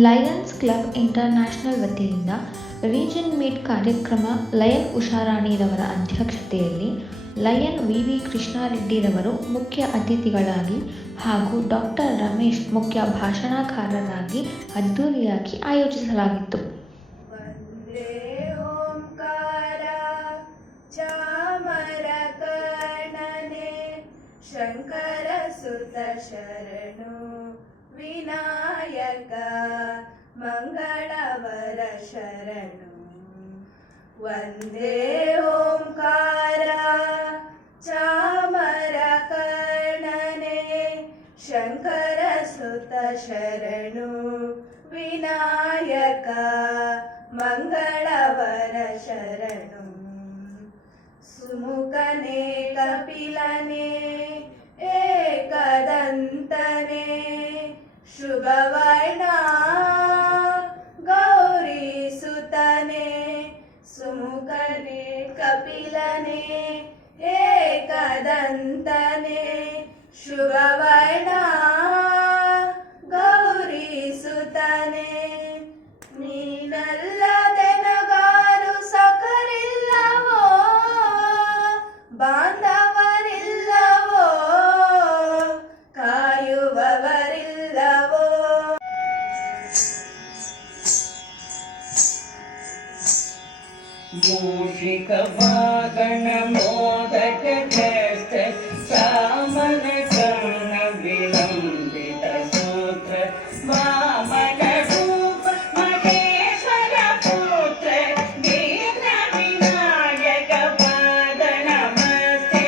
Lions club international ವತಿಯಿಂದ region meet ಕಾರ್ಯಕ್ರಮ lion ಉಷಾರಾಣಿರವರ ಅಧ್ಯಕ್ಷತೆಯಲ್ಲಿ ಲಯನ್ ವಿ ಕೃಷ್ಣಾರೆಡ್ಡಿರವರು ಮುಖ್ಯ ಅತಿಥಿಗಳಾಗಿ ಹಾಗೂ ಡಾಕ್ಟರ್ ರಮೇಶ್ ಮುಖ್ಯ ಭಾಷಣಕಾರರಾಗಿ ಅದ್ದೂರಿಯಾಗಿ ಆಯೋಜಿಸಲಾಗಿತ್ತು. ವಂದೇ ಓಂಕಾರ ಚಾಮರಕರ್ಣನೆ ಶಂಕರ ಸುತ ಶರಣು ವಿನಾಯಕ ಮಂಗಳವರ ಶರಣು. ವಂದೇ ಓಂಕಾರ ಚಾಮರಕರ್ಣನೆ ಶಂಕರ ಸುತ ಶರಣು ವಿನಾಯಕ ಮಂಗಳವರ ಶರಣು. ಸುಮುಖನೇ ಕಪಿಲನೇ ಏಕದಂತನೇ ಶುಭವರ್ಣ ಗೌರಿ ಸುತನೇ. ಸುಮುಖನೇ ಕಪಿಲನೇ ಏಕದಂತನೇ ಶುಭವರ್ಣ ಗೌರಿ ಸುತನೇ. ನೀನಲ್ಲದೆ ನಗಾರು ಸಖರಿಲ್ಲವೋ ಬಾಂಧವರಿಲ್ಲವೋ ಕಾಯುವವರಿಲ್ಲವೋ. ಮೂಷಿಕ ವಾಗಣ ಮೋದಕ ಘಷ್ಟ ಸಾಮನ ಕರ್ಣ ವಿಲಂಬಿತ ಸೂತ್ರ ವಾಮನ ರೂಪ ಮಹೇಶ್ವರ ಪುತ್ರ ದೀನ ವಿನಾಯಕ ಪಾದ ನಮಸ್ತೆ.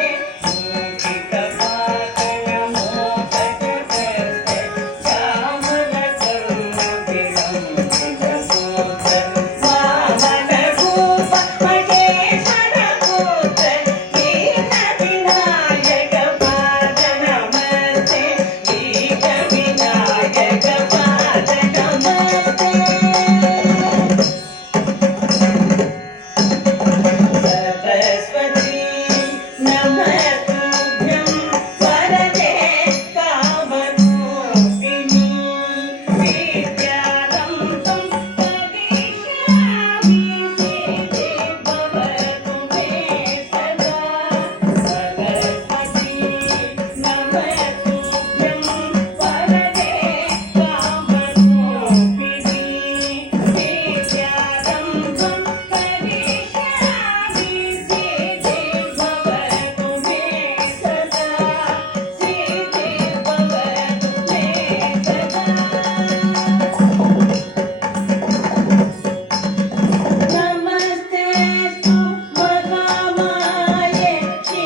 ಮೂಷಿಕ ವಾಗಣ ಮೋದಕ ಘಷ್ಟ ಸಾಮನ ಕರ್ಣ ವಿಲಂಬಿತ ಸೂತ್ರ ವಾಮನ ರೂಪ ಮಹೇಶ್ವರ ಪುತ್ರ ದೀನ ವಿನಾಯಕ ಪಾದ ನಮಸ್ತೆ. ದೀನ ವಿನಾಯಕ ಪಾದ ನಮಸ್ತೆ. ಸರಸ್ವತಿ ನಮಸ್ತುಭ್ಯಂ ವರದೆ ಕಾಮರೂಪಿಣಿ ವಿದ್ಯಾರಂಭಂ ಕರಿಷ್ಯಾಮಿ ಸಿದ್ಧಿ ಭವತು ಮೇ ಸದಾ. ಸರಸ್ವತಿ ನಮಸ್ತುಭ್ಯಂ ವರದೆ ಕಾಮರೂಪಿಣಿ ವಿದ್ಯಾರಂಭಂ ಕರಿಷ್ಯಾಮಿ ಸಿದ್ಧಿ ಭವತು ಮೇ ಸದಾ. ಸಿದ್ಧಿ ಭವತು ಮೇ ಸದಾ. ನಮಸ್ತೆಸ್ತು ಮಹಾಮಾಯೆ ಶ್ರೀ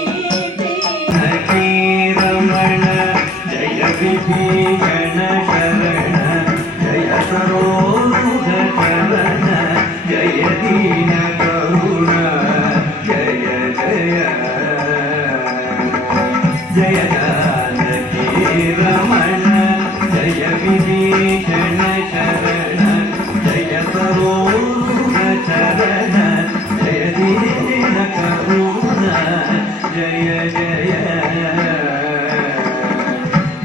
ರಮಣ ಜಯ ವಿಭೀಷಣ ಶರಣ ಜಯ ಸರೋರುಹ ಶರಣ ಜಯ ದೀನ ಕರುಣ ಜಯ ಜಯ ಜಯ ಜಾನಕಿ ರಮಣ ಜಯ ವಿಭೀಷಣ ಶರಣ ಜಯ ಸರೋರುಹ ಶರಣ ಜಯ ದೀನ ಕರುಣ ಜಯ ಜಯ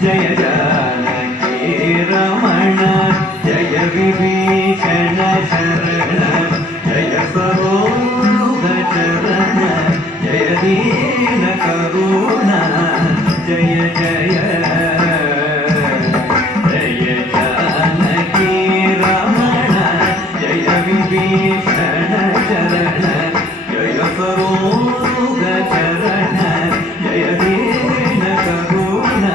ಜಯ ಜಾನಕಿ ರಮಣ ಜಯ ವಿಭೀಷಣ ಶರಣ ಜಯ ಸರೋರುಹ ಶರಣ ಜಯ ದೀನ ಕರುಣ ಜಯ ಜಯ ಜಯ ಜಾನಕಿ ರಮಣ ಜಯ ವಿಭೀಷಣ ಶರಣ ಜಯ ಸರೋರುಹ ಶರಣ ಜಯ ದೀನ ಕರುಣ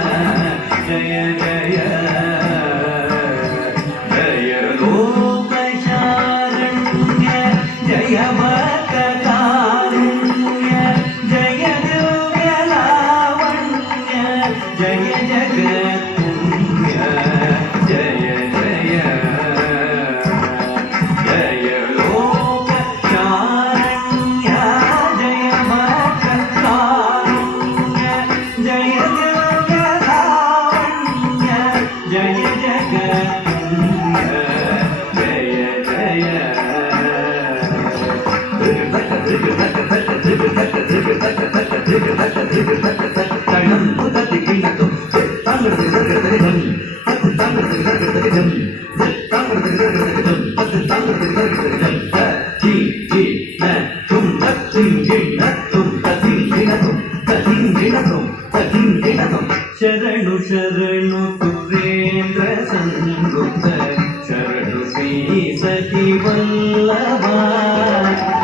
ಜಯ ಜಯ ಜಯ ಲೋಕ ಶಾರಣ್ಯ ಜಯ ಭಕ್ತ ಕಾರುಣ್ಯ ಜಯ ದಿವ್ಯ ಲಾವಣ್ಯ ಜಯ ಜಗತ್ಪುಣ್ಯ ಜಯ ಜಯ ಜಯ ಲೋಕ ಶಾರಣ್ಯ ಜಯ ಭಕ್ತ ಕಾರುಣ್ಯ ಜಯ ದಿವ್ಯ ಲಾವಣ್ಯ ಜಯ ಜಗತ್ಪುಣ್ಯ ಜಯ ಜಯ ತಣ್ಣು ತಟ್ಟಿ ಕಿಣ್ಣು ಶರಣು ಶರಣು ಸುರೇಂದ್ರ ಸಂಗುಪ್ತ ಶರಣು ಶ್ರೀ ಸಖಿ ವಲ್ಲಭ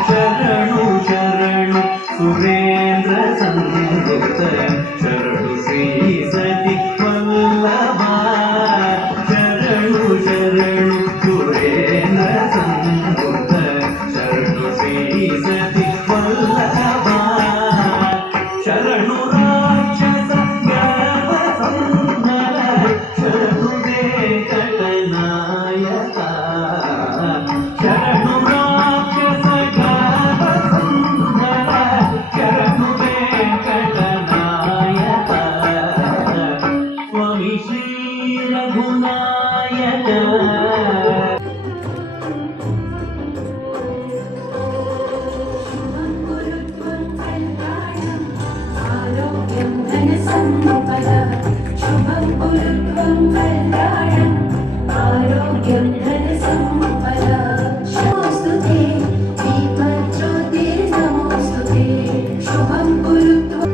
ಶರಣು ಶರಣು ಸುರೇಂದ್ರ ಸಂಗುಪ್ತ ಶರಣು ಶ್ರೀ ಸಖಿ ವಲ್ಲಭ ಶರಣು ಶರಣು ಸುರೇಂದ್ರ ಸಂಗುಪ್ತ ಶರಣು ಶ್ರೀ ಸಖಿ ವಲ್ಲಭ ಶರಣು ರಾಕ್ಷಸ ಗರ್ವ ಸಂಹರ ಶರಣು ವೆಂಕಟನಾಯಕ ಶರಣು ರಾಕ್ಷಸ ಗರ್ವ ಸಂಹರ ಶರಣು ವೆಂಕಟನಾಯಕ ಸ್ವಾಮಿ ಶ್ರೀ ರಘುನಾಯಕ आरोग्यं धनसम्पदा शुभं कुरुत्वं कल्याणम् आरोग्यं धनसम्पदा नमोऽस्तु ते दीपज्योतिर्नमोऽस्तु ते शुभं कुरुत्वं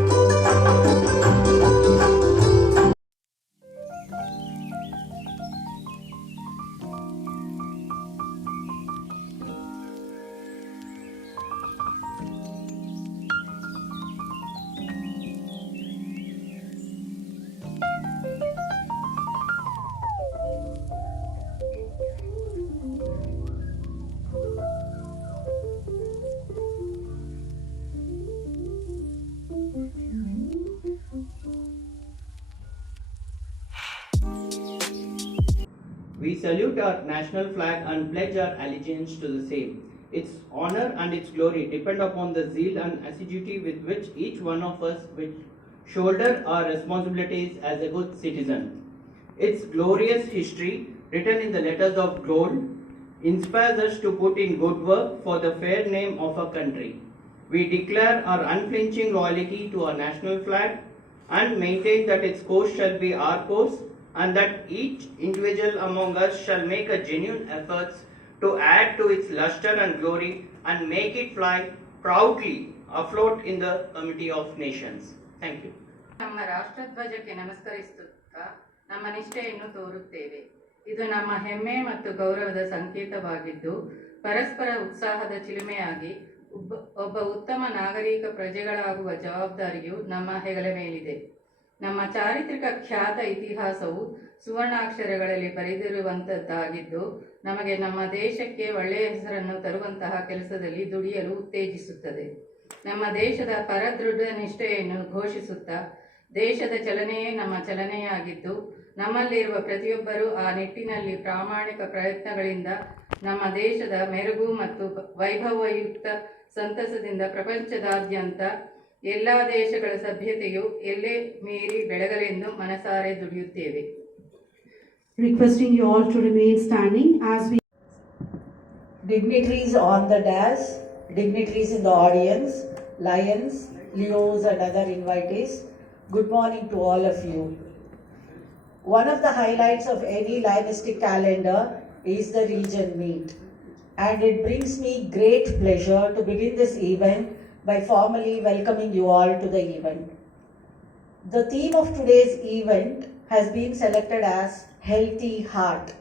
We salute our national flag and pledge our allegiance to the same. Its honor and its glory depend upon the zeal and assiduity with which each one of us will shoulder our responsibilities as a good citizen. Its glorious history, written in the letters of gold, inspires us to put in good work for the fair name of our country. We declare our unflinching loyalty to our national flag and maintain that its course shall be our course and that each individual among us shall make a genuine efforts to add to its luster and glory and make it fly proudly afloat in the comity of nations. Thank you. ನಮ್ಮ ರಾಷ್ಟ್ರಧ್ವಜಕ್ಕೆ ನಮಸ್ಕರಿಸುತ್ತಾ ನಮ್ಮ ನಿಷ್ಠೆಯನ್ನು ತೋರುತ್ತೇವೆ. ಇದು ನಮ್ಮ ಹೆಮ್ಮೆ ಮತ್ತು ಗೌರವದ ಸಂಕೇತವಾಗಿದ್ದು ಪರಸ್ಪರ ಉತ್ಸಾಹದ ಚಿಲುಮೆಯಾಗಿ ಒಬ್ಬ ಉತ್ತಮ ನಾಗರಿಕ ಪ್ರಜೆಗಳಾಗುವ ಜವಾಬ್ದಾರಿಯು ನಮ್ಮ ಹೆಗಲ ಮೇಲಿದೆ. ನಮ್ಮ ಚಾರಿತ್ರಿಕ ಖ್ಯಾತ ಇತಿಹಾಸವು ಸುವರ್ಣಾಕ್ಷರಗಳಲ್ಲಿ ಬರೆದಿರುವಂತದ್ದಾಗಿದ್ದು ನಮಗೆ ನಮ್ಮ ದೇಶಕ್ಕೆ ಒಳ್ಳೆಯ ಹೆಸರನ್ನು ತರುವಂತಹ ಕೆಲಸದಲ್ಲಿ ದುಡಿಯಲು ಉತ್ತೇಜಿಸುತ್ತದೆ. ನಮ್ಮ ದೇಶದ ಪರದೃಢ ನಿಷ್ಠೆಯನ್ನು ಘೋಷಿಸುತ್ತಾ ದೇಶದ ಚಲನೆಯೇ ನಮ್ಮ ಚಲನೆಯಾಗಿದ್ದು ನಮ್ಮಲ್ಲಿರುವ ಪ್ರತಿಯೊಬ್ಬರೂ ಆ ನಿಟ್ಟಿನಲ್ಲಿ ಪ್ರಾಮಾಣಿಕ ಪ್ರಯತ್ನಗಳಿಂದ ನಮ್ಮ ದೇಶದ ಮೆರುಗು ಮತ್ತು ವೈಭವಯುಕ್ತ ಸಂತಸದಿಂದ ಪ್ರಪಂಚದಾದ್ಯಂತ ಎಲ್ಲ ದೇಶಗಳ ಸಭ್ಯತೆಯು ಎಲ್ಲೇ ಮೀರಿ ಬೆಳಗಲೆಂದು ಮನಸಾರೆ ದುಡಿಯುತ್ತೇವೆ. Requesting you all to remain standing as we Dignitaries on the dais, dignitaries in the audience, lions, leos and other invitees, good morning to all of you. One of the highlights of any lionistic calendar is the region meet, and it brings me great pleasure to begin this event by formally welcoming you all to the event. The theme of today's event has been selected as Healthy Heart.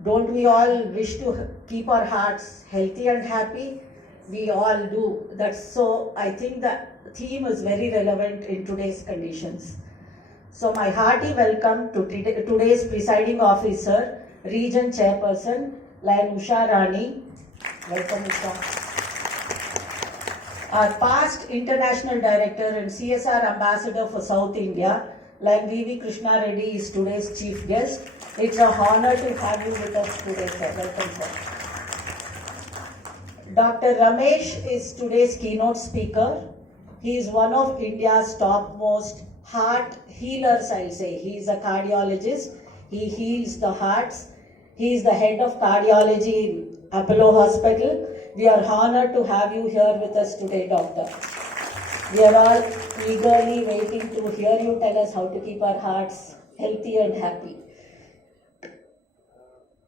Don't we all wish to keep our hearts healthy and happy? We all do. That's so I think the theme is very relevant in today's conditions. So my hearty welcome to today's presiding officer, Region Chairperson, Lion Usha Rani. Welcome, Usha. Our past International Director and CSR Ambassador for South India, Lion V.V. Krishna Reddy is today's chief guest. It's an honor to have you with us today, sir. Welcome, sir. Dr. Ramesh is today's keynote speaker. He is one of India's topmost heart healers, I'll say. He is a cardiologist. He heals the hearts. He is the head of cardiology in Apollo Hospital. We are honored to have you here with us today, Doctor. We are all eagerly waiting to hear you tell us how to keep our hearts healthy and happy.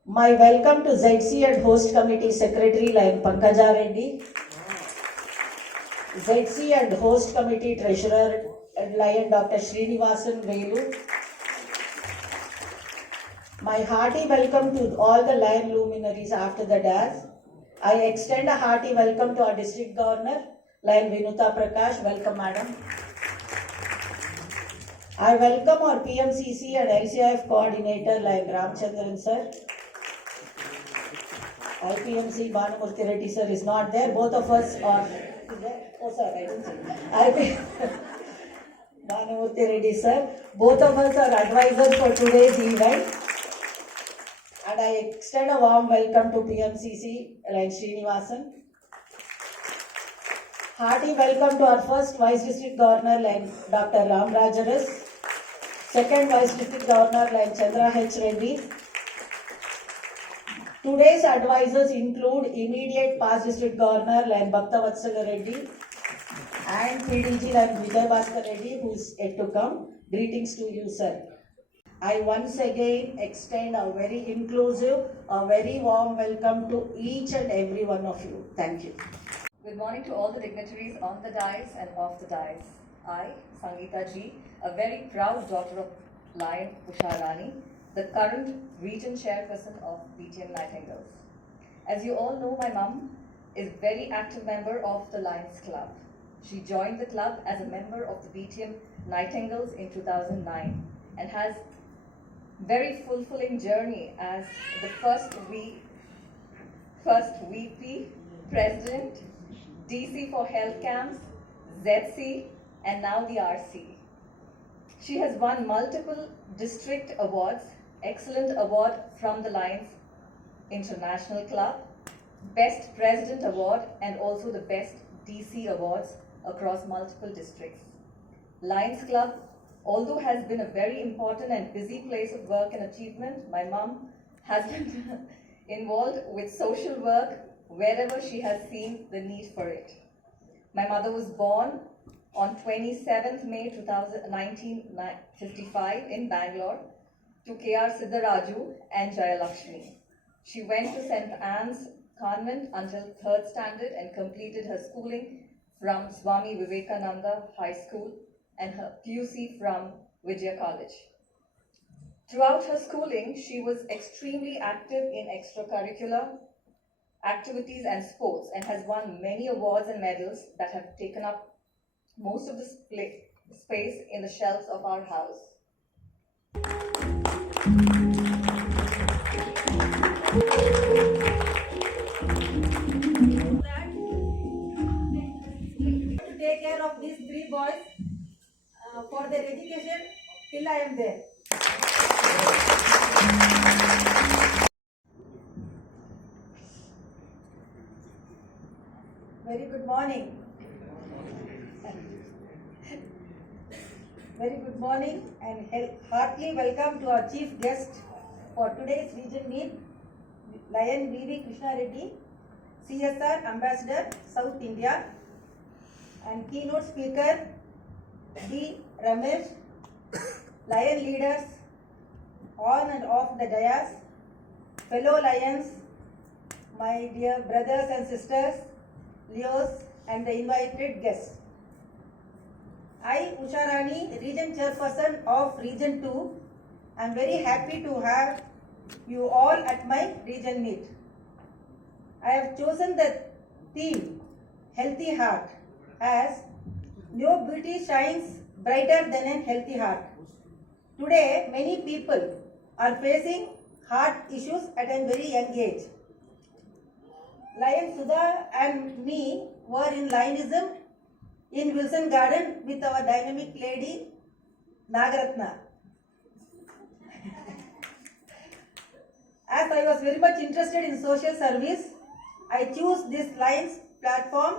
My welcome to ZC and Host Committee Secretary like Pankaja Reddy, ZC and Host Committee Treasurer Lion Dr. Srinivasan Velu. My hearty welcome to all the Lion luminaries after the dance. I extend a hearty welcome to our District Governor, Lion Vinuta Prakash. Welcome, Madam. I welcome our PMCC and LCIF Coordinator, Lion Ramchandran Sir. IPMC Bhanumurthy Reddy Sir is not there. Both of us are there. Oh, sir, I didn't see. Bhanumurthy Reddy Sir. Both of us are advisors for today's event. And I extend a warm welcome to PMCC, Lion Srinivasan. Hearty welcome to our first Vice District Governor, Lion Dr. Ram Rajaras. Second Vice District Governor, Lion Chandra H. Reddy. Today's advisors include immediate past District Governor, Lion Bhaktavatsala Reddy, and PDG, Lion Vijay Bhaskar Reddy, who is yet to come. Greetings to you, sir. I once again extend a very inclusive, a very warm welcome to each and every one of you. Thank you. Good morning to all the dignitaries on the dais and off the dais. I, Sangeeta Ji, a very proud daughter of Lion Usharani, the current region chairperson of BTM Nightingales. As you all know, my mum is a very active member of the Lions Club. She joined the club as a member of the BTM Nightingales in 2009 and has very fulfilling journey as the first VP, President, DC for Health Camps, ZC, and now the RC. She has won multiple district awards, Excellent Award from the Lions International Club, Best President Award, and also the Best DC Awards across multiple districts. Lions Club, although has been a very important and busy place of work and achievement, my mum has been involved with social work wherever she has seen the need for it. My mother was born on 27th May 1955 in Bangalore to K.R. Siddharaju and Jayalakshmi. She went to St. Anne's Convent until 3rd standard and completed her schooling from Swami Vivekananda High School and her PUC from Vijaya College. Throughout her schooling, she was extremely active in extracurricular activities and sports and has won many awards and medals that have taken up most of the space in the shelves of our house. To take care of these three boys for their education till I am there. Very good morning. Very good morning and heartily welcome to our chief guest for today's region meet, Lion V.V. Krishna Reddy, CSR Ambassador, South India, and keynote speaker D. Ramesh, Lion leaders on and off the dais, fellow Lions, my dear brothers and sisters, Leos, and the invited guests. I, Usharani, Region Chairperson of Region 2, am very happy to have you all at my region meet. I have chosen the theme, Healthy Heart, as no beauty shines brighter than a healthy heart. Today, many people are facing heart issues at a very young age. Lion Sudha and me were in Lionism in Wilson Garden with our dynamic lady Nagaratna. As I was very much interested in social service, I chose this Lions platform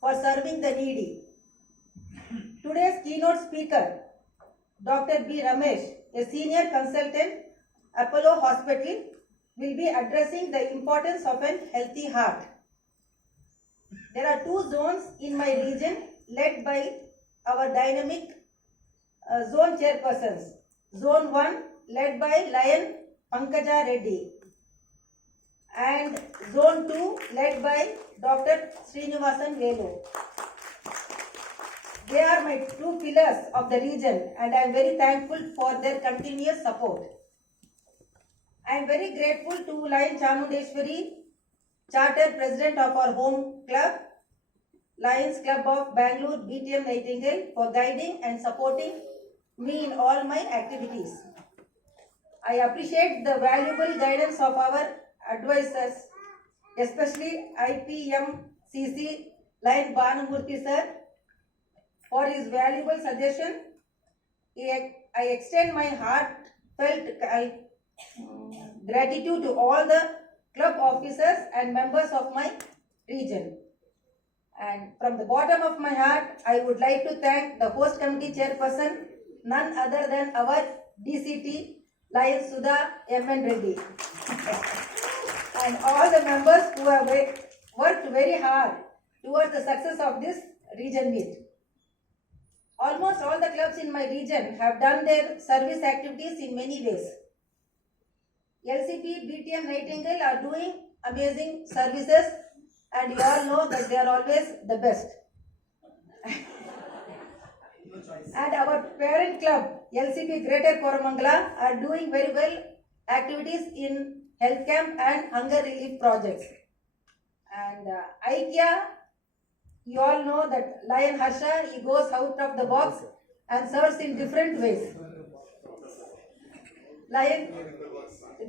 for serving the needy. Today's keynote speaker, Dr. B. Ramesh, a senior consultant, Apollo Hospital, will be addressing the importance of a healthy heart. There are 2 zones in my region led by our dynamic zone chairpersons. Zone 1 led by Lion Pankaja Reddy and Zone 2 led by Dr. Srinivasan Velu. They are my two pillars of the region and I am very thankful for their continuous support. I am very grateful to Lion Chamundeshwari, Charter President of our home club, Lions Club of Bangalore, BTM Nightingale, for guiding and supporting me in all my activities. I appreciate the valuable guidance of our advisors, especially IPMCC Lion Banamurthy sir, for his valuable suggestion. I extend my heartfelt gratitude to all the club officers and members of my region. And from the bottom of my heart, I would like to thank the host committee chairperson, none other than our DCT, Lion Sudha M.N. Reddy. And all the members who have worked very hard towards the success of this region meet. Almost all the clubs in my region have done their service activities in many ways. LCP, BTM Nightingale are doing amazing services and you all know that they are always the best. And our parent club, LCP Greater Koramangala, are doing very well activities in health camp and hunger relief projects. And IKEA, you all know that Lion Harsha, he goes out of the box and serves in different ways. Lion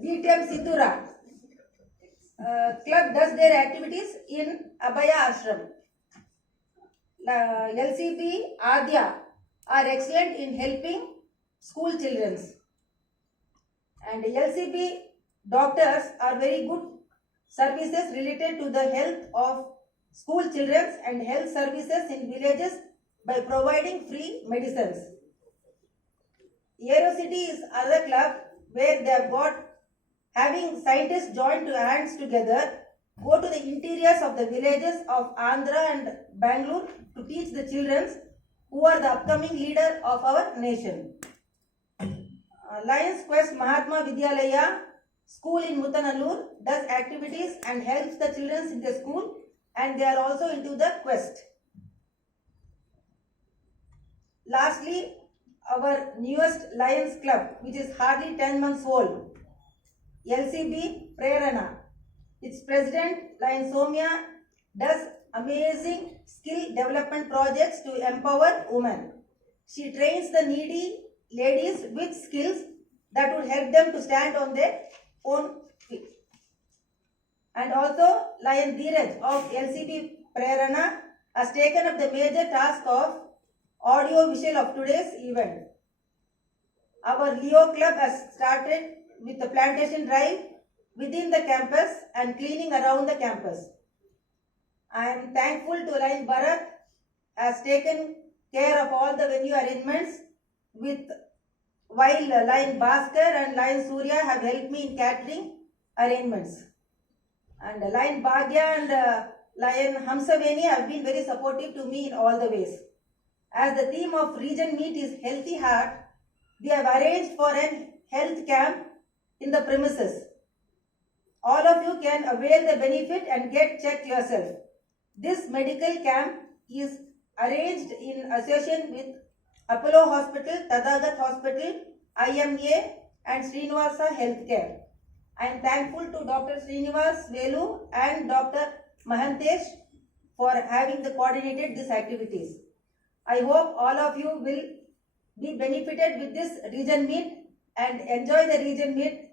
BTM Sindhura club does their activities in Abhaya Ashram. LCP Adya are excellent in helping school children. And LCP doctors are very good services related to the health of school children and health services in villages by providing free medicines. Aerocity is other club where they have got having scientists join to hands together, go to the interiors of the villages of Andhra and Bangalore to teach the children who are the upcoming leader of our nation. Lions Quest Mahatma Vidyalaya school in Muttanallur does activities and helps the children in the school, and they are also into the quest. Lastly, our newest Lions Club, which is hardly 10 months old, LCB Prerana. Its president, Lion Somya, does amazing skill development projects to empower women. She trains the needy ladies with skills that would help them to stand on their own feet. And also, Lion Dheeraj of LCB Prerana has taken up the major task of audio visual of today's event. Our Leo Club has started with the plantation drive within the campus and cleaning around the campus. I am thankful to Lion Bharat has taken care of all the venue arrangements while Lion Bhaskar and Lion Surya have helped me in catering arrangements. And Lion Bhagya and Lion Hamsaveni have been very supportive to me in all the ways. As the theme of region meet is Healthy Heart, we have arranged for an health camp in the premises. All of you can avail the benefit and get checked yourself. This medical camp is arranged in association with Apollo Hospital, Tadagat Hospital, IMA and Srinivasa Healthcare. I am thankful to Dr. Srinivas Velu and Dr. Mahantesh for having coordinated these activities. I hope all of you will be benefited with this region meet and enjoy the region meet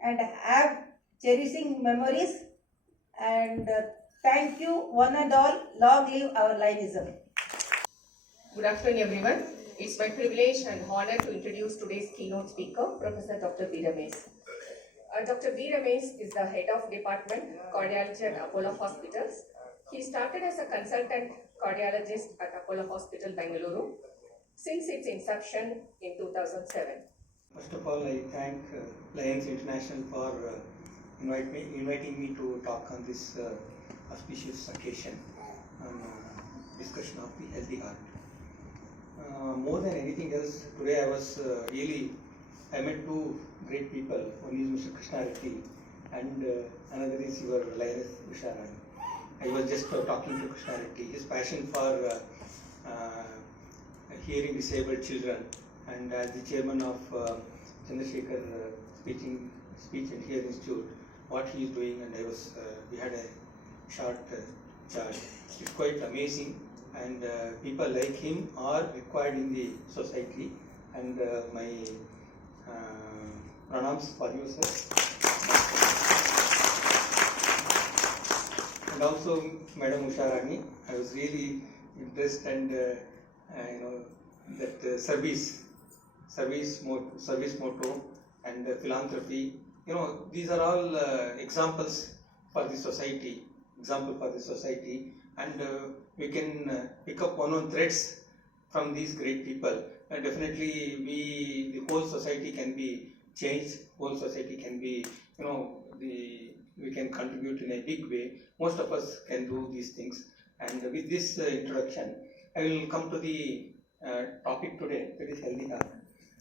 and have cherishing memories. And thank you one and all. Long live our Lionism. Good afternoon, everyone. It's my privilege and honor to introduce today's keynote speaker, Professor Dr. B. Ramesh. Dr. B. Ramesh is the head of Department Cardiology at Apollo Hospitals. He started as a consultant cardiologist at Apollo Hospital, Bengaluru, since its inception in 2007. First of all, I thank Lions International for inviting me to talk on this auspicious occasion on discussion of the healthy heart. More than anything else, today I met two great people. One is Mr. Krishna Reddy and another is your Lioness Usharani. I was just talking to Krishna Reddy. His passion for hearing disabled children, and as the chairman of Chandrasekhar Speech and Hearing Institute, what he is doing, and we had a short chat. It's quite amazing, and people like him are required in the society, and my pranams for you, sir. And also Madam Usha Rani, I was really impressed, and that service motto and philanthropy. These are all examples for the society. And we can pick up one threads from these great people. And definitely, the whole society can be changed. Whole society can be, we can contribute in a big way. Most of us can do these things. And with this introduction, I will come to the topic today, that is healthy heart.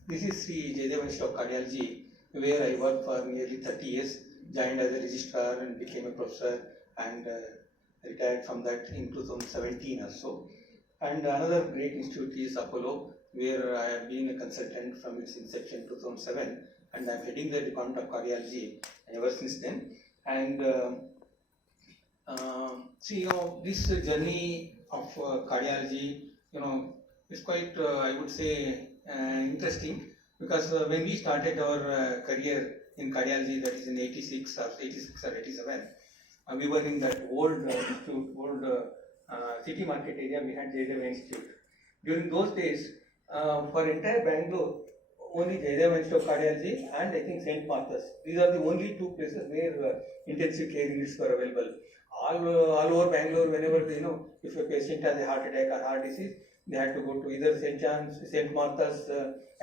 This is Sri Jayadeva Institute of Cardiology, where I worked for nearly 30 years, joined as a registrar and became a professor, and retired from that in 2017 or so. And another great institute is Apollo, where I have been a consultant from its inception 2007, and I am heading the Department of Cardiology ever since then. And this journey of cardiology, is quite, I would say, interesting, because when we started our career in cardiology, that is in 86 or 87, we were in that old institute, city market area. We had Jayadeva Institute. During those days, for entire Bangalore, only Jayadeva Institute of Cardiology and I think St. Martha's. These are the only two places where intensive care units were available. All over Bangalore, whenever if a patient has a heart attack or heart disease, they had to go to either St. Martha's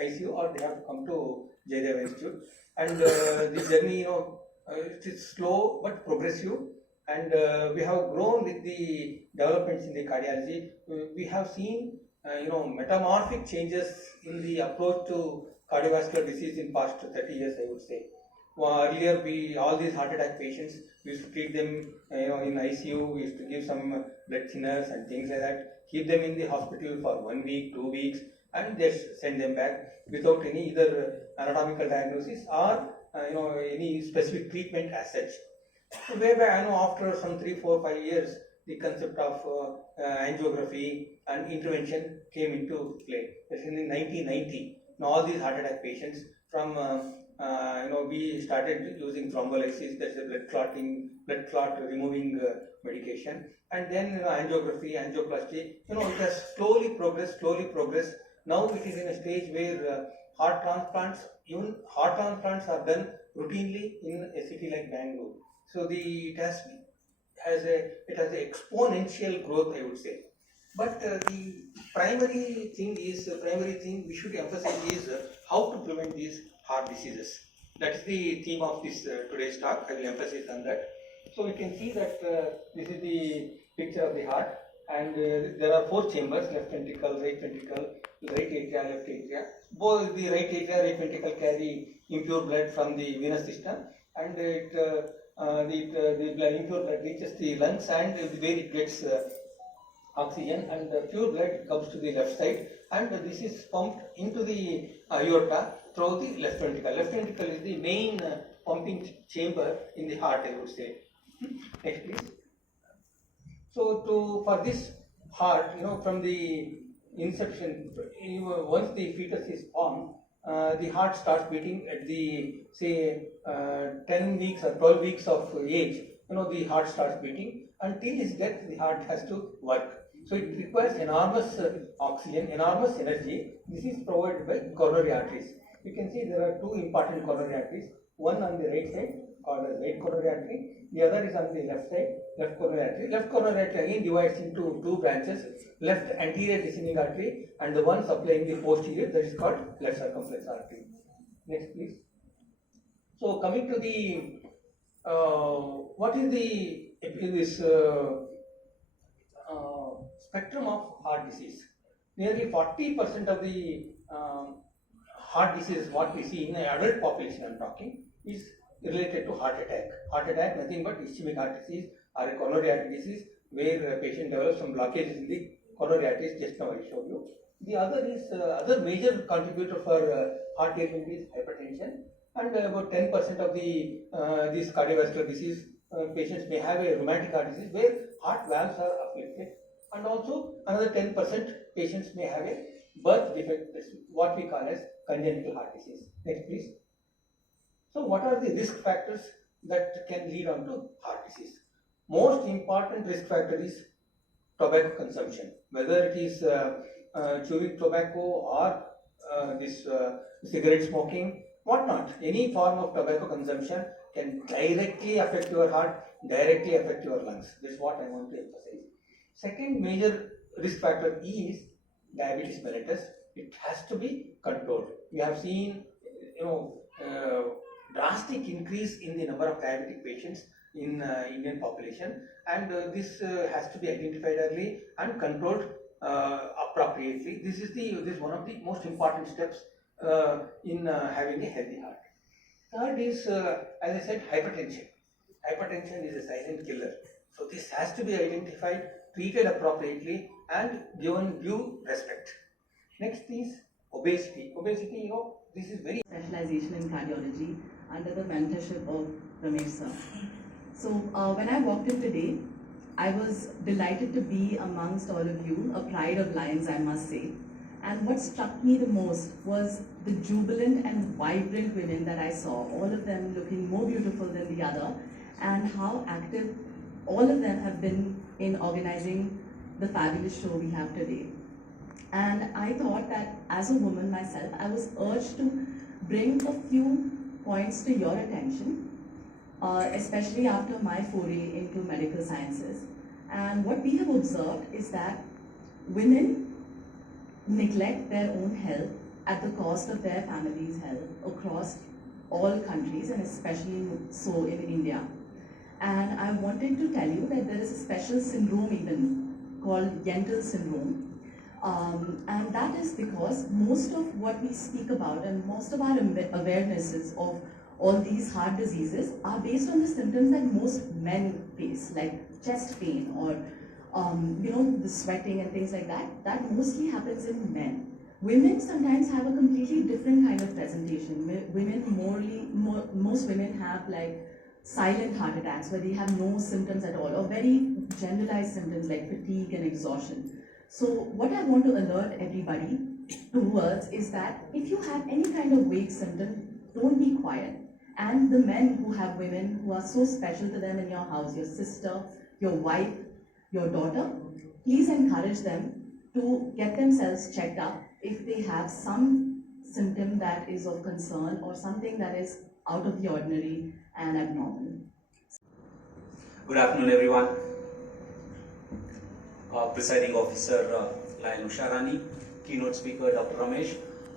ICU, or they have to come to Jayadeva Institute. And this journey, it is slow but progressive. And we have grown with the developments in the cardiology. We have seen, metamorphic changes in the approach to cardiovascular disease in past 30 years, I would say. Earlier, all these heart attack patients, we used to treat them, in ICU. We used to give some blood thinners and things like that. Keep them in the hospital for 1 week, 2 weeks, and just send them back without any either anatomical diagnosis or any specific treatment as such. So whereby after some 3, 4, 5 years, the concept of angiography and intervention came into play. That's in 1990. Now all these heart attack patients, from we started using thrombolysis, that's a blood clot removing medication, and then angiography, angioplasty. It has slowly progressed. Now it is in a stage where heart transplants are done routinely in a city like Bangalore. So it has an exponential growth, I would say. But the primary thing we should emphasize is how to prevent these heart diseases. That is the theme of this today's talk. I will emphasize on that. So you can see that this is the picture of the heart, and there are 4 chambers: left ventricle, right atria, left atria. Both the right atria, right ventricle carry impure blood from the venous system, and the impure blood reaches the lungs, and where it gets oxygen, and the pure blood comes to the left side, and this is pumped into the aorta through the left ventricle. Left ventricle is the main pumping chamber in the heart, I would say. Next, please. So for this heart, from the inception, once the fetus is formed, the heart starts beating at the 10 weeks or 12 weeks of age. The heart starts beating until his death. The heart has to work. So it requires enormous oxygen, enormous energy. This is provided by coronary arteries. You can see there are 2 important coronary arteries. One on the right side, called as right coronary artery. The other is on the left side, left coronary artery. Left coronary artery again divides into 2 branches: left anterior descending artery and the one supplying the posterior, that is called left circumflex artery. Next, please. So coming to the what is this spectrum of heart disease? Nearly 40% of the heart disease, what we see in the adult population, I am talking, is related to heart attack. Heart attack, nothing but ischemic heart disease or a coronary artery disease, where a patient develops some blockages in the coronary arteries. Just now I showed you. The other major contributor for heart failure is hypertension, and about 10% of these cardiovascular disease patients may have a rheumatic heart disease where heart valves are afflicted, and also another 10% patients may have a birth defect, what we call as congenital heart disease. Next, please. So, what are the risk factors that can lead on to heart disease? Most important risk factor is tobacco consumption, whether it is chewing tobacco or this cigarette smoking, whatnot. Any form of tobacco consumption can directly affect your heart, directly affect your lungs. This is what I want to emphasize. Second major risk factor is diabetes mellitus. It has to be controlled. We have seen, drastic increase in the number of diabetic patients in Indian population, and this has to be identified early and controlled appropriately. This is one of the most important steps in having a healthy heart. Third is, as I said, hypertension. Hypertension is a silent killer. So this has to be identified, treated appropriately, and given due respect. Next is obesity. Obesity, this is very specialization in cardiology under the mentorship of Ramesh sir. So when I walked in today, I was delighted to be amongst all of you, a pride of Lions, I must say. And what struck me the most was the jubilant and vibrant women that I saw, all of them looking more beautiful than the other, and how active all of them have been in organizing the fabulous show we have today. And I thought that as a woman myself, I was urged to bring a few points to your attention, especially after my foray into medical sciences. And what we have observed is that women neglect their own health at the cost of their family's health across all countries, and especially so in India. And I wanted to tell you that there is a special syndrome even called Yentl syndrome. And that is because most of what we speak about and most of our awarenesses of all these heart diseases are based on the symptoms that most men face, like chest pain or the sweating and things like that. That mostly happens in men. Women sometimes have a completely different kind of presentation. Most women have like silent heart attacks where they have no symptoms at all, or very generalized symptoms like fatigue and exhaustion. So what I want to alert everybody towards is that if you have any kind of vague symptom, don't be quiet. And the men who have women who are so special to them in your house, your sister, your wife, your daughter, please encourage them to get themselves checked up if they have some symptom that is of concern or something that is out of the ordinary and abnormal. Good afternoon, everyone. Presiding Officer Lion Usharani, Keynote Speaker Dr. Ramesh,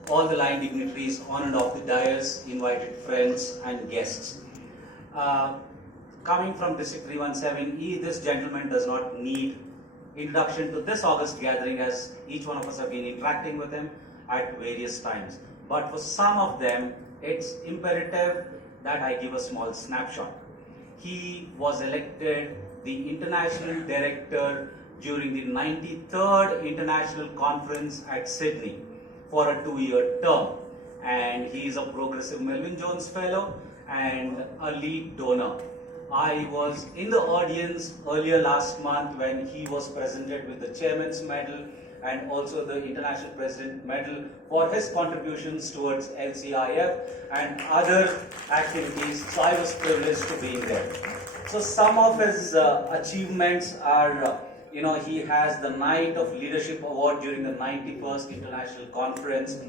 all the line dignitaries on and off the dais, invited friends and guests. Coming from District 317E, this gentleman does not need introduction to this August gathering, as each one of us have been interacting with him at various times. But for some of them, it's imperative that I give a small snapshot. He was elected the International Director during the 93rd International Conference at Sydney for a 2-year term. And he is a Progressive Melvin Jones Fellow and a lead donor. I was in the audience earlier last month when he was presented with the Chairman's Medal and also the International President Medal for his contributions towards LCIF and other activities. So I was privileged to be there. So some of his achievements are, he has the Knight of Leadership Award during the 91st International Conference.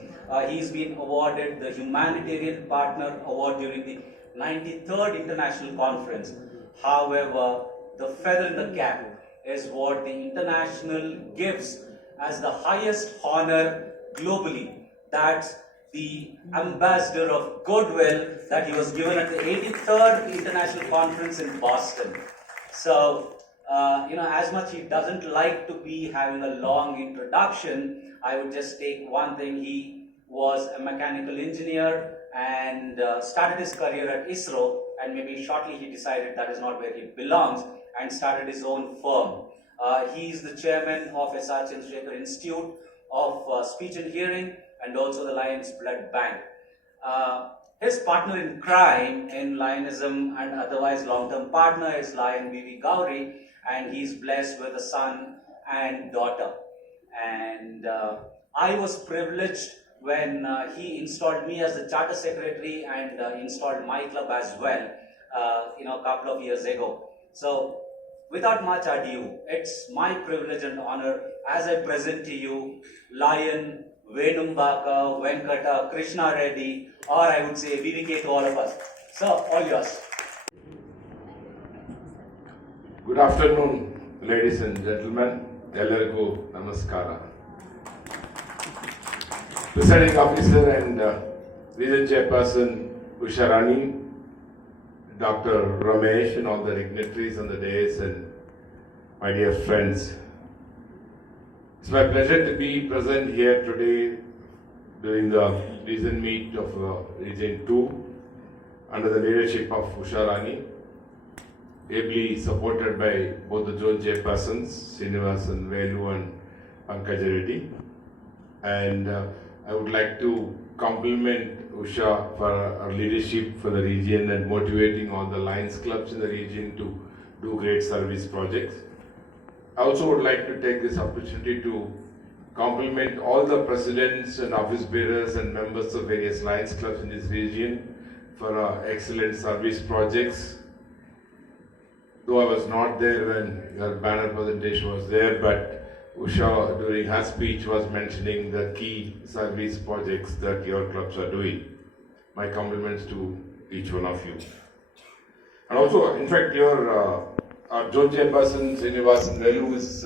He's been awarded the Humanitarian Partner Award during the 93rd International Conference. However, the feather in the cap is what the International gives as the highest honor globally. That's the Ambassador of Goodwill that he was given at the 83rd International Conference in Boston. So, as much he doesn't like to be having a long introduction, I would just take one thing. He was a mechanical engineer and started his career at ISRO, and maybe shortly he decided that is not where he belongs and started his own firm. He is the chairman of SR Chandrasekhar Institute, of Speech and Hearing and also the Lions Blood Bank. His partner in crime in Lionism and otherwise long-term partner is Lion V.V. Gowri, and he's blessed with a son and daughter. And I was privileged when he installed me as the charter secretary and installed my club as well, a couple of years ago. So without much ado, it's my privilege and honor as I present to you Lion Venumbaka Venkata Krishna Reddy, or I would say VVK to all of us. So, all yours. Good afternoon, ladies and gentlemen. Ellargu namaskara. Presiding officer and region chairperson Usha Rani, Dr. Ramesh and all the dignitaries on the dais, and my dear friends. It's my pleasure to be present here today during the region meet of Region 2 under the leadership of Usha Rani, ably supported by both the zone chairpersons, Srinivasan Velu and Pankaj Reddy. And I would like to compliment Usha for her leadership for the region and motivating all the Lions clubs in the region to do great service projects. I also would like to take this opportunity to compliment all the presidents and office bearers and members of various Lions clubs in this region for excellent service projects. Though I was not there when your banner presentation was there, but Usha during her speech was mentioning the key service projects that your clubs are doing. My compliments to each one of you. And also, in fact, our zone chairperson Srinivasan Velu is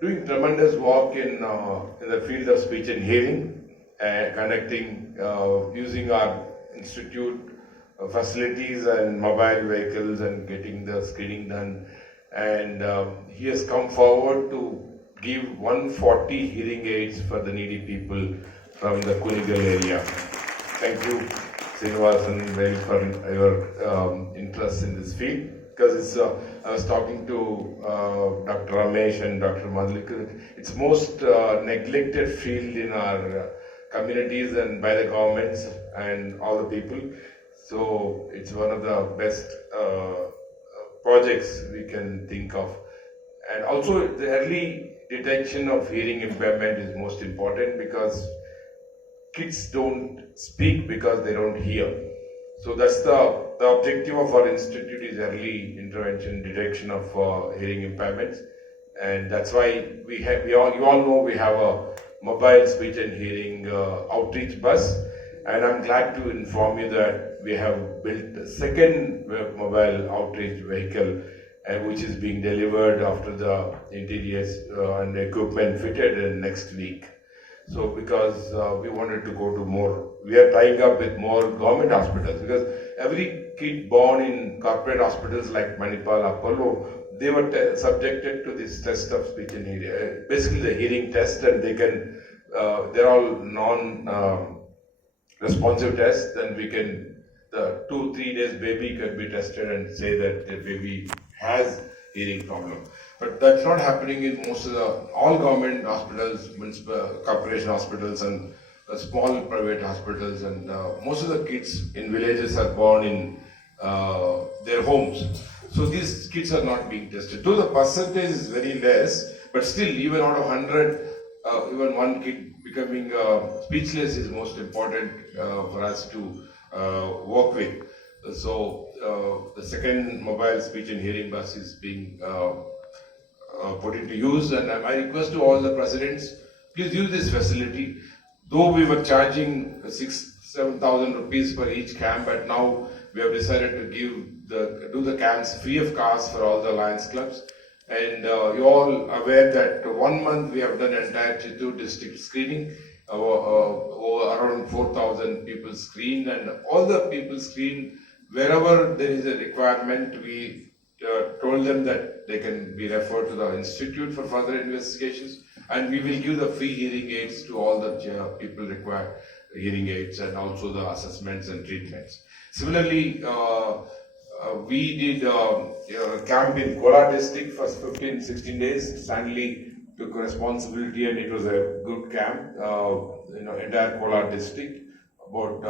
doing tremendous work in the field of speech and hearing, connecting, using our institute facilities and mobile vehicles and getting the screening done. And he has come forward to give 140 hearing aids for the needy people from the Kunigal area. Thank you, Srinivasan Velu, for your interest in this field. Because I was talking to Dr. Ramesh and Dr. Madhulika, it's most neglected field in our communities and by the governments and all the people. So it's one of the best projects we can think of. And also the early detection of hearing impairment is most important because kids don't speak because they don't hear. So that's the objective of our institute is early intervention, detection of hearing impairments, and that's why you all know we have a mobile speech and hearing outreach bus, and I'm glad to inform you that we have built a second mobile outreach vehicle, which is being delivered after the interiors and equipment fitted in next week. So because we wanted to go to more, we are tying up with more government hospitals because every kid born in corporate hospitals like Manipal, Apollo, they were subjected to this test of speech and hearing, basically the hearing test, and they can, they're all non-responsive tests. Then we can, the 2-3 days baby can be tested and say that the baby has hearing problem. But that's not happening in most of all government hospitals, municipal corporation hospitals and small private hospitals, and most of the kids in villages are born in their homes. So these kids are not being tested. Though the percentage is very less, but still even out of 100, even one kid becoming speechless is most important for us to work with. So the second mobile speech and hearing bus is being put into use, and my request to all the presidents, please use this facility. Though we were charging 6,000-7,000 rupees for each camp, but now we have decided to do the camps free of cost for all the Lions clubs. And you all aware that 1 month we have done entire Chittoor district screening. Around 4,000 people screened, and all the people screened. Wherever there is a requirement, we told them that they can be referred to the institute for further investigations, and we will give the free hearing aids to all the people require hearing aids, and also the assessments and treatments. Similarly, we did a camp in Kolar district for 15-16 days. Stanley took responsibility, and it was a good camp. Entire Kolar district, about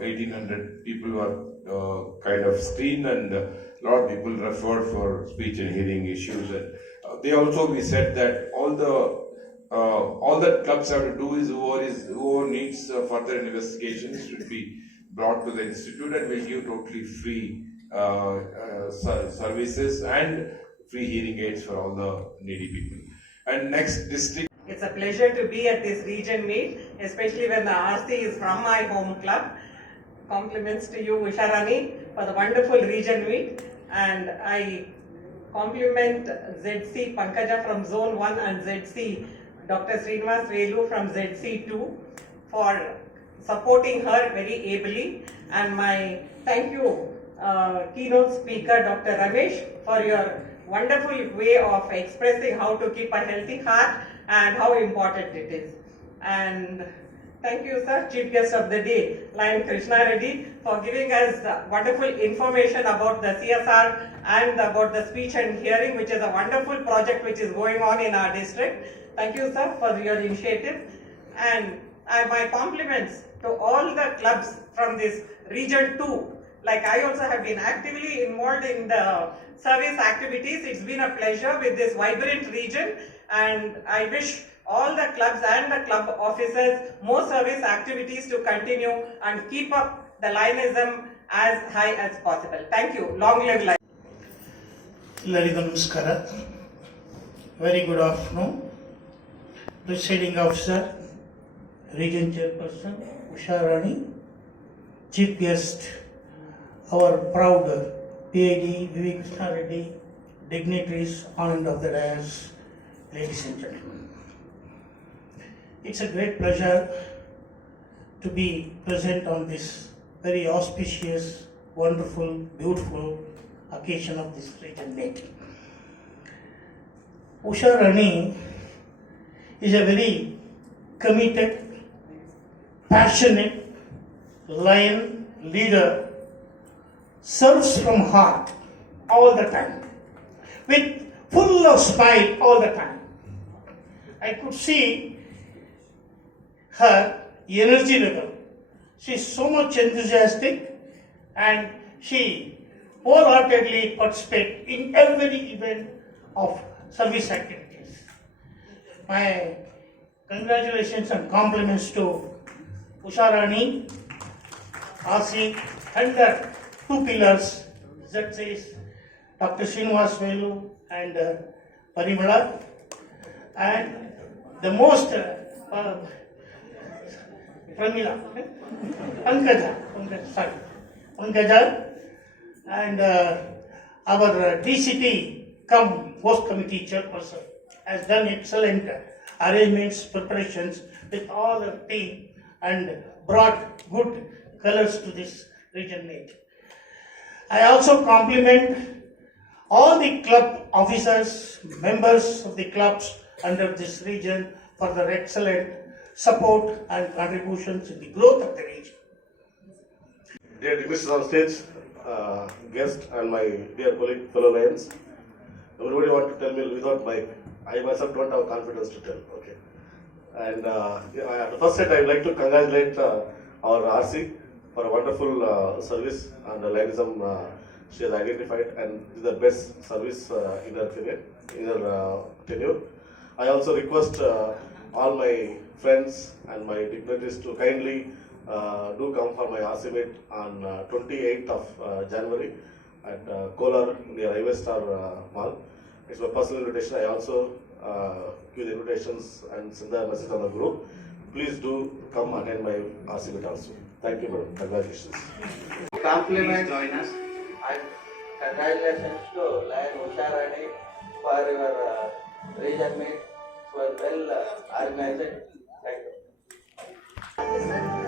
1,800 people were kind of screened, and a lot of people referred for speech and hearing issues. And we said that all that clubs have to do is whoever needs further investigations should be brought to the institute, and we'll give totally free services and free hearing aids for all the needy people. And next district. It's a pleasure to be at this region meet, especially when the RC is from my home club. Compliments to you, Usha Rani, for the wonderful region meet. And I compliment ZC Pankaja from Zone 1 and ZC Dr. Srinivas Velu from ZC2 for supporting her very ably. And my thank you, keynote speaker Dr. Ramesh, for your wonderful way of expressing how to keep a healthy heart and how important it is. And thank you, sir, Chief Guest of the Day, Lion Krishna Reddy, for giving us wonderful information about the CSR and about the speech and hearing, which is a wonderful project which is going on in our district. Thank you, sir, for your initiative. And my compliments to all the clubs from this region 2. Like I also have been actively involved in the service activities. It's been a pleasure with this vibrant region, and I wish all the clubs and the club officers more service activities to continue and keep up the Lionism as high as possible. Thank you. Long live Lion. Laliga Namaskara. Very good afternoon. Presiding Officer, Region Chairperson Usha Rani, Chief Guest, our proud PID V.V. Krishna Reddy, dignitaries, Anand of the dais, ladies and gentlemen. It's a great pleasure to be present on this very auspicious, wonderful, beautiful occasion of this region meeting. Usha Rani is a very committed, passionate Lion leader, serves from heart all the time, with full of smile all the time. I could see her energy level. She is so much enthusiastic, and she wholeheartedly participates in every event of service activities. My congratulations and compliments to Usha Rani, RC, and the two pillars, ZCs, Dr. Srinivas Velu and Parimala, and the most Pramila, Pankaja, and our DCT come host committee chairperson has done excellent arrangements, preparations with all the team, and brought good colors to this region meet. I also compliment all the club officers, members of the clubs under this region for their excellent support and contributions in the growth of the region. Dear dignitaries on stage, guest and my dear colleague, fellow Lions, everybody want to tell me without mic. I myself don't have confidence to tell. Okay. And at the first set, I would like to congratulate our RC for a wonderful service and the Lionism she has identified, and is the best service in her tenure. I also request all my friends and my dignitaries to kindly do come for my RC meet on 28th of January at Kolar near Highway Star Mall. It's my personal invitation. I also give the invitations and send the message on the group. Please do come attend my RC meet also. Thank you, madam. Congratulations. Compliments. Join us. And congratulations to Lion Usha Rani for your region meet. It was well organized. Thank you.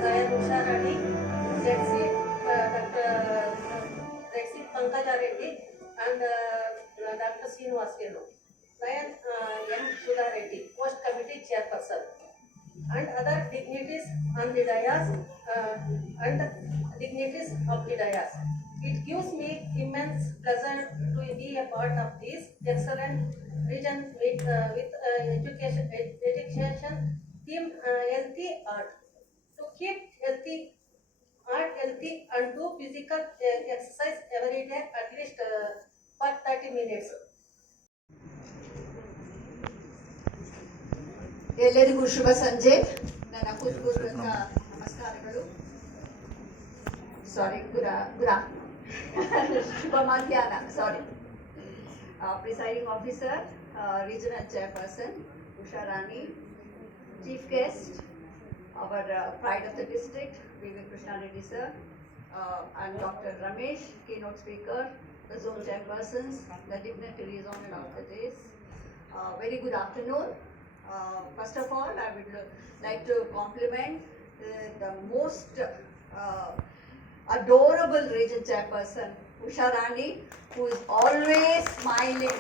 Lion Usha Rani, ZC Pankaja Reddy, and Dr. Srinivas Velu. Lion M. Sudha Reddy, Post Committee Chairperson, and other dignitaries on the dais and dignitaries of the dais. It gives me immense pleasure to be a part of this excellent region with education theme healthy art. To keep healthy art healthy and do physical exercise every day at least for 30 minutes. ಎಲ್ಲರಿಗೂ ಶುಭ ಸಂಜೆ. ನನ್ನ ಹೃತ್ಪೂರ್ವಕ ನಮಸ್ಕಾರಗಳು. ಸಾರಿ, ಶುಭ ಮಧ್ಯಾಹ್ನ. ಸಾರಿ. Presiding officer, regional chairperson Usha Rani, chief guest, our pride of the district, V.V. Krishna Reddy sir, and Dr. Ramesh, keynote speaker, the zone chairpersons, the dignitaries on and off the days. Very good afternoon. First of all, I would like to compliment the most adorable region chairperson, Usha Rani, who is always smiling.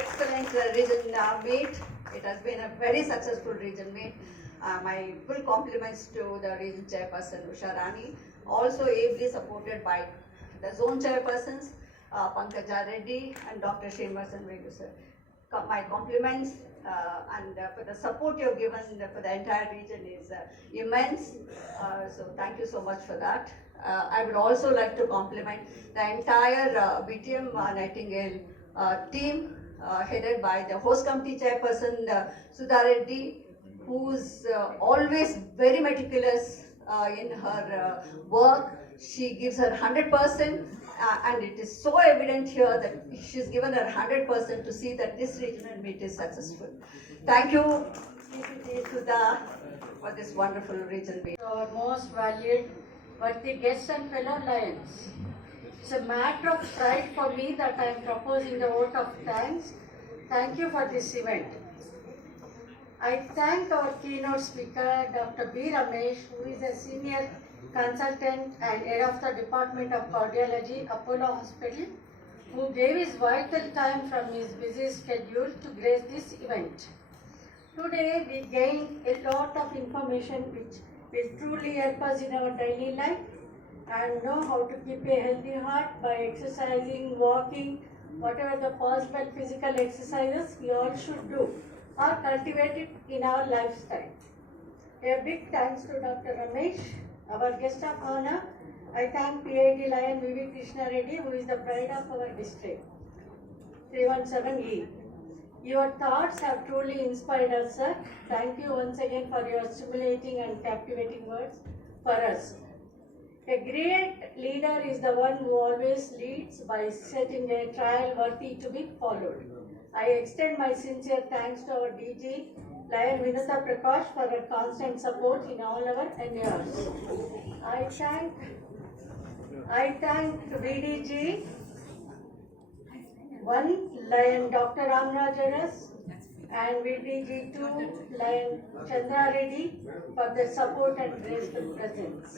Excellent region meet. It has been a very successful region meet. My full compliments to the region chairperson, Usha Rani, also ably supported by the zone chairpersons, Pankaja Reddy and Dr. Srinivasan Vegu sir. My compliments and for the support you have given for the entire region is immense. So thank you so much for that. I would also like to compliment the entire BTM Nightingale team headed by the host committee chairperson Sudha Reddy, who is always very meticulous in her work. She gives her 100%. And it is so evident here that she's given her 100% to see that this regional meet is successful. Thank you, Sudha, for this wonderful regional meet. Our most valued, worthy guests and fellow lions. It's a matter of pride for me that I am proposing the vote of thanks. Thank you for this event. I thank our keynote speaker, Dr. B. Ramesh, who is a senior consultant and head of the Department of Cardiology, Apollo Hospital, who gave his vital time from his busy schedule to grace this event. Today we gained a lot of information which will truly help us in our daily life and know how to keep a healthy heart by exercising, walking, whatever the possible physical exercises we all should do or cultivate it in our lifestyle. A big thanks to Dr. Ramesh, our guest of honor. I thank PID Lion V.V. Krishna Reddy, who is the pride of our district. 317E. Your thoughts have truly inspired us, sir. Thank you once again for your stimulating and captivating words for us. A great leader is the one who always leads by setting a trial worthy to be followed. I extend my sincere thanks to our DG, Lion Vinutha Prakash, for her constant support in all our endeavors. I thank VDG, 1 Lion Dr. Ramrajaras and VDG 2 Lion Chandra Reddy for their support and graceful presence.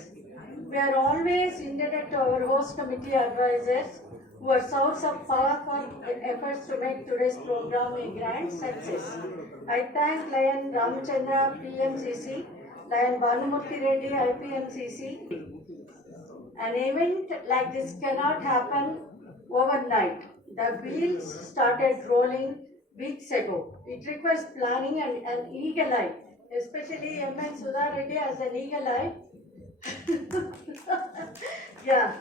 We are always indebted to our host committee advisors who are source of powerful efforts to make today's program a grand success. I thank Lion Ramchandra PMCC, Lion Bhanumurthy Reddy IPMCC. An event like this cannot happen overnight. The wheels started rolling weeks ago. It requires planning and an eagle eye, especially M.N. Sudha Reddy as an eagle eye. Yeah.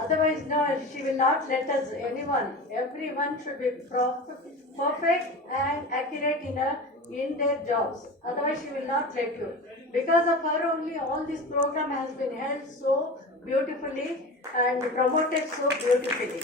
Otherwise, no, she will not let us, anyone. Everyone should be perfect and accurate in their jobs. Otherwise, she will not let you. Because of her only, all this program has been held so beautifully and promoted so beautifully.